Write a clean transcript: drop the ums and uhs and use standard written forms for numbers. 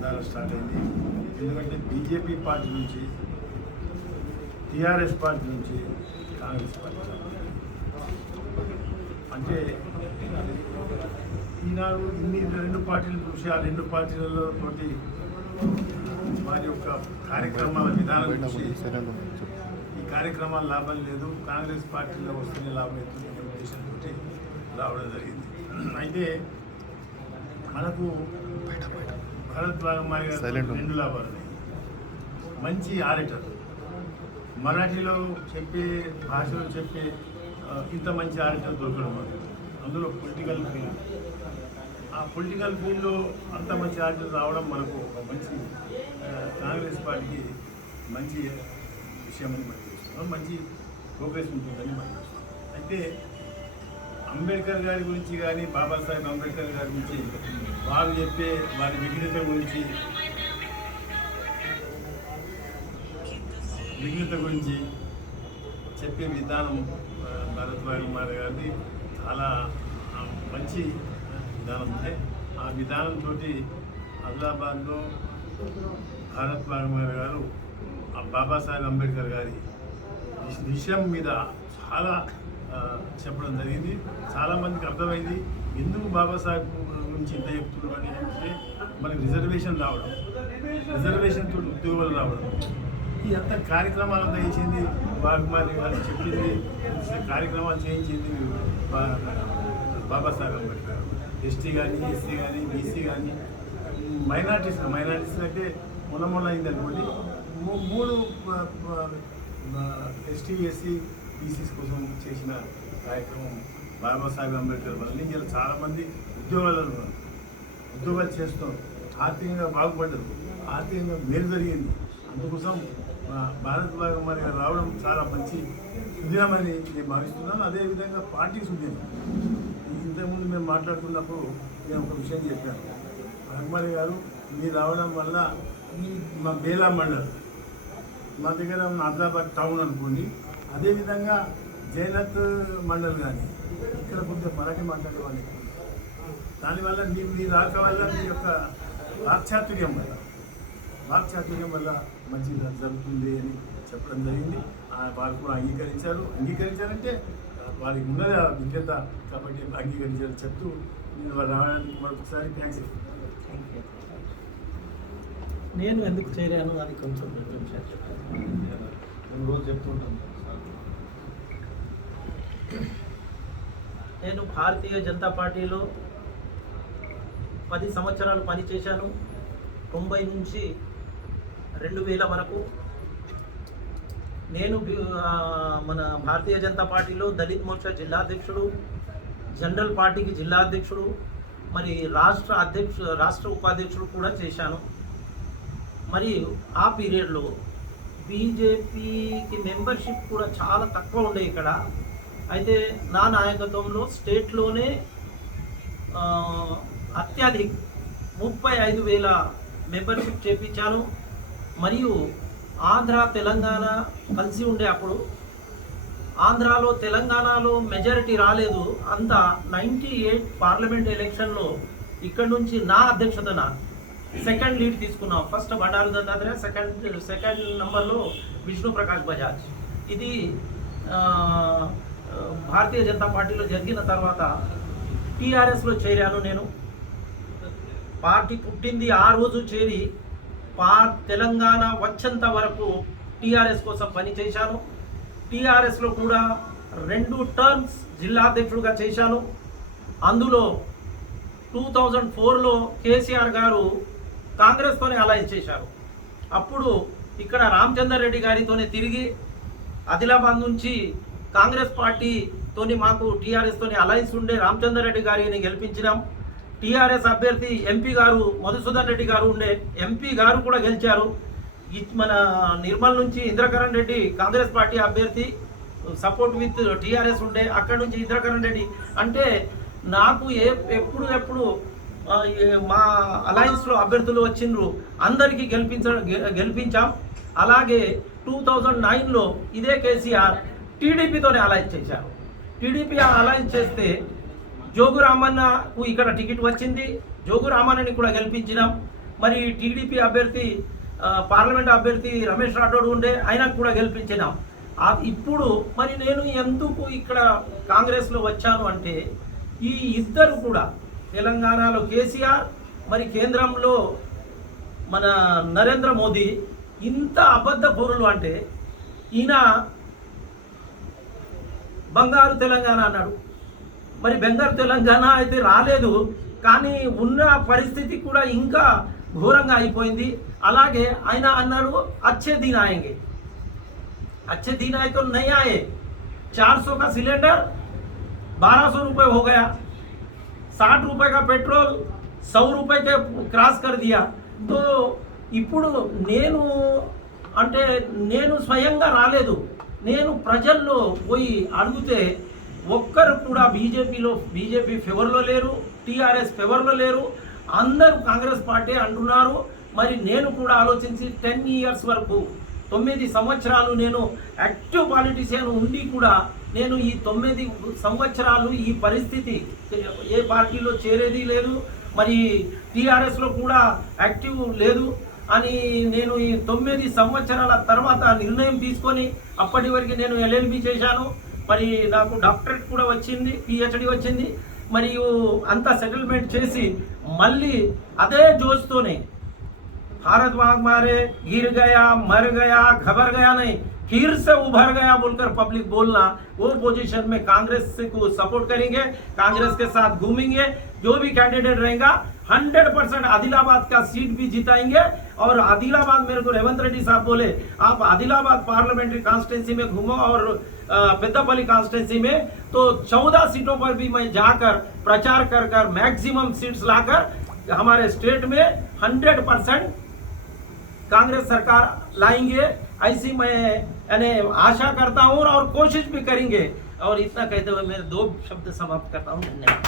ద్వారా స్టార్ట్ అయింది. ఎందుకంటే బీజేపీ పార్టీ నుంచి, టీఆర్ఎస్ పార్టీ నుంచి కాంగ్రెస్ పార్టీ అంటే ఈనాడు ఇన్ని రెండు పార్టీలు చూసి ఆ రెండు పార్టీలలో తోటి వారి యొక్క కార్యక్రమాల విధానం చూసి ఈ కార్యక్రమాల లాభం లేదు, కాంగ్రెస్ పార్టీలో వస్తున్న లాభం ఎత్తుకునే ఉద్దేశంతో రావడం జరిగింది. అయితే మనకు భరత్ భాగమారి గారు రెండు లాభాలు. మంచి ఆడిటర్, మరాఠీలో చెప్పే భాషలో చెప్పే ఇంత మంచి ఆడిటర్ దొరకడం, అందులో పొలిటికల్ ఫీల్డ్, ఆ పొలిటికల్ ఫీల్డ్లో అంత మంచి ఆడిటర్ రావడం మనకు ఒక మంచి కాంగ్రెస్ పార్టీకి మంచి విషయం అని మనం చూస్తున్నాం, మంచి ప్రోగ్రెస్ ఉంటుందని మనం చూస్తున్నాం. అయితే అంబేద్కర్ గారి గురించి కానీ, బాబాసాహెబ్ అంబేద్కర్ గారి గురించి వారు చెప్పే వారి విఘ్నత గురించి చెప్పే విధానం భరత్ భాగమారి గారిది చాలా మంచి విధానం ఉంది. ఆ విధానంతో ఆదిలాబాద్లో భరత్ భాగమారి గారు బాబాసాహెబ్ అంబేద్కర్ గారి విషయం మీద చాలా చెప్పడం జరిగింది. చాలామందికి అర్థమైంది ఎందుకు బాబాసాహెబ్ గురించి ఇంత చెప్తున్నారు అని. అంటే మనకి రిజర్వేషన్ రావడం, రిజర్వేషన్తో ఉద్యోగాలు రావడం, ఈ అంత కార్యక్రమాలు అంతా చేసింది భాగమారి గారు చెప్పింది, కార్యక్రమాలు చేయించింది బాబాసాహెబ్ అంబేద్కర్. ఎస్టీ కానీ, ఎస్సీ కానీ, బీసీ కానీ, మైనార్టీస్ అంటే మొన్న అయింది అనుకోండి, మూడు ఎస్టీ, ఎస్సీ, బీసీస్ కోసం చేసిన కార్యక్రమం బాబాసాహెబ్ అంబేద్కర్ వల్ల ఇలా చాలామంది ఉద్యోగాలు చేస్తూ ఆర్థికంగా బాగుపడ్డారు, ఆర్థికంగా మేలు జరిగింది. అందుకోసం భారత్ భాగమారి గారు రావడం చాలా మంచి ఉద్యమని నేను భావిస్తున్నాను. అదేవిధంగా పార్టీస్ ఉద్యమం, ఇంతకుముందు మేము మాట్లాడుకున్నప్పుడు నేను ఒక విషయం చెప్పాను. భాగమారి గారు మీరు రావడం వల్ల మా బేలా మండల్, మా దగ్గర ఉన్న ఆదిలాబాద్ టౌన్ అనుకోండి, అదేవిధంగా జైనత్ మండల్ కానీ ఇక్కడ కొంచెం మరాఠీ మాట్లాడే వాళ్ళు, దానివల్ల మీ రాక వల్ల మీ యొక్క వాక్చాతుర్యం వల్ల మంచి జరుగుతుంది అని చెప్పడం జరిగింది. వారు కూడా అంగీకరించారంటే వారికి ఉన్నది ఆ విజ్ఞత కాబట్టి అంగీకరించారని చెప్తూ నేను రావడానికి మరొకసారి థ్యాంక్స్. నేను ఎందుకు చేరాను అది కొంచెం రోజు చెప్తుంటాను. నేను భారతీయ జనతా పార్టీలో 10 సంవత్సరాలు పనిచేశాను. 90 నుంచి 2000 వరకు నేను మన భారతీయ జనతా పార్టీలో దళిత్ మోర్చా జిల్లా అధ్యక్షుడు, జనరల్ పార్టీకి జిల్లా అధ్యక్షుడు, మరి రాష్ట్ర ఉపాధ్యక్షుడు కూడా చేశాను. మరియు ఆ పీరియడ్లో బీజేపీకి మెంబర్షిప్ కూడా చాలా తక్కువ ఉండే ఇక్కడ. అయితే నా నాయకత్వంలో స్టేట్లోనే అత్యధిక 35,000 మెంబర్షిప్ చేపించాను. మరియు ఆంధ్ర తెలంగాణ కలిసి ఉండే అప్పుడు ఆంధ్రాలో తెలంగాణలో మెజారిటీ రాలేదు. అంతా 98 పార్లమెంట్ ఎలక్షన్లో ఇక్కడ నుంచి నా అధ్యక్షతన సెకండ్ లీడ్ తీసుకున్నాం. ఫస్ట్ బండారు దత్తాత్రేయ, సెకండ్ నంబర్లో విష్ణు ప్రకాష్ బజాజ్. ఇది భారతీయ జనతా పార్టీలో జరిగిన తర్వాత టీఆర్ఎస్లో చేరాను. నేను పార్టీ పుట్టింది ఆ రోజు చేరి తెలంగాణ వచ్చేంత వరకు టీఆర్ఎస్ కోసం పనిచేశాను. టీఆర్ఎస్లో కూడా 2 టర్మ్స్ జిల్లా అధ్యక్షుడిగా చేశాను. అందులో 2004లో కేసీఆర్ గారు కాంగ్రెస్తోనే అలయన్స్ చేశారు. అప్పుడు ఇక్కడ రామచందర్ రెడ్డి గారితోనే తిరిగి ఆదిలాబాద్ నుంచి కాంగ్రెస్ పార్టీతోని మాకు టీఆర్ఎస్తోని అలయన్స్ ఉండే రామచందర్ రెడ్డి గారిని గెలిపించినాం. టీఆర్ఎస్ అభ్యర్థి ఎంపీ గారు మధుసూదన్ రెడ్డి గారు ఉండే, ఎంపీ గారు కూడా గెలిచారు. మన నిర్మల్ నుంచి ఇంద్రకరణ్ రెడ్డి కాంగ్రెస్ పార్టీ అభ్యర్థి, సపోర్ట్ విత్ టీఆర్ఎస్ ఉండే, అక్కడ నుంచి ఇంద్రకరణ్ రెడ్డి. అంటే నాకు ఎప్పుడు మా అలయన్స్లో అభ్యర్థులు వచ్చిండ్రు, అందరికీ గెలిపించాం. అలాగే 2009లో ఇదే కేసీఆర్ టీడీపీతోనే అలయన్స్ చేశారు. టీడీపీ అలయన్స్ చేస్తే జోగు రామన్నకు ఇక్కడ టికెట్ వచ్చింది, జోగు రామన్నని కూడా గెలిపించినాం. మరి టీడీపీ అభ్యర్థి పార్లమెంట్ అభ్యర్థి రమేష్ రాఠోడ్ ఉండే ఆయనకు కూడా గెలిపించినాం. ఇప్పుడు మరి నేను ఎందుకు ఇక్కడ కాంగ్రెస్లో వచ్చాను అంటే ఈ ఇద్దరు కూడా తెలంగాణలో కేసీఆర్, మరి కేంద్రంలో మన నరేంద్ర మోదీ ఇంత అబద్ధ పౌరులు అంటే ఈయన బంగారు తెలంగాణ అన్నాడు. మరి బంగారు తెలంగాణ అయితే రాలేదు, కానీ ఉన్న పరిస్థితి కూడా ఇంకా ఘోరంగా అయిపోయింది. అలాగే ఆయన అన్నాడు अच्छे दिन आएंगे, अच्छे दिन आए तो नहीं आए. 400 का सिलेंडर 1200 रुपये हो गया, 60 रुपये का पेट्रोल 100 रुपये के क्रॉस कर दिया. तो ఇప్పుడు నేను స్వయంగా రాలేదు, నేను ప్రజల్లో పోయి అడిగితే ఒక్కరు కూడా బీజేపీ ఫేవర్లో లేరు, టీఆర్ఎస్ ఫేవర్లో లేరు, అందరూ కాంగ్రెస్ పార్టీ అంటున్నారు. మరి నేను కూడా ఆలోచించి 10 ఇయర్స్ వరకు 9 సంవత్సరాలు నేను యాక్టివ్ పాలిటిషియన్ ఉండి కూడా నేను ఈ 9 సంవత్సరాలు ఈ పరిస్థితి ఏ పార్టీలో చేరేది లేదు, మరి టీఆర్ఎస్లో కూడా యాక్టివ్ లేదు అని నేను ఈ 9 సంవత్సరాల తర్వాత నిర్ణయం తీసుకొని అప్పటి వరకు నేను LLB చేశాను. మరి నాకు డాక్టరేట్ కూడా వచ్చింది, PhD వచ్చింది. మరియు అంతా సెటిల్మెంట్ చేసి మళ్ళీ అదే జోష్తోనే भारत वाग मारे गिर गया मर गया घबर गया नहीं, फिर से उभर गया बोलकर पब्लिक बोलना, वो पोजीशन में कांग्रेस को सपोर्ट करेंगे, कांग्रेस के साथ घूमेंगे. जो भी कैंडिडेट रहेगा 100% आदिलाबाद का सीट भी जिताएंगे. और आदिलाबाद मेरे को रेवंत रेड्डी साहब बोले आप आदिलाबाद पार्लियामेंट्री कॉन्स्टिट्यूंसी में घूमो और पेद्दापल्ली कॉन्स्टिट्यूंसी में, तो 14 सीटों पर भी मैं जाकर प्रचार कर मैक्सिमम सीट्स लाकर हमारे स्टेट में 100% कांग्रेस सरकार लाएंगे, ऐसी मैं आशा करता हूँ और कोशिश भी करेंगे. और इतना कहते हुए मैं 2 शब्द समाप्त करता हूँ. धन्यवाद.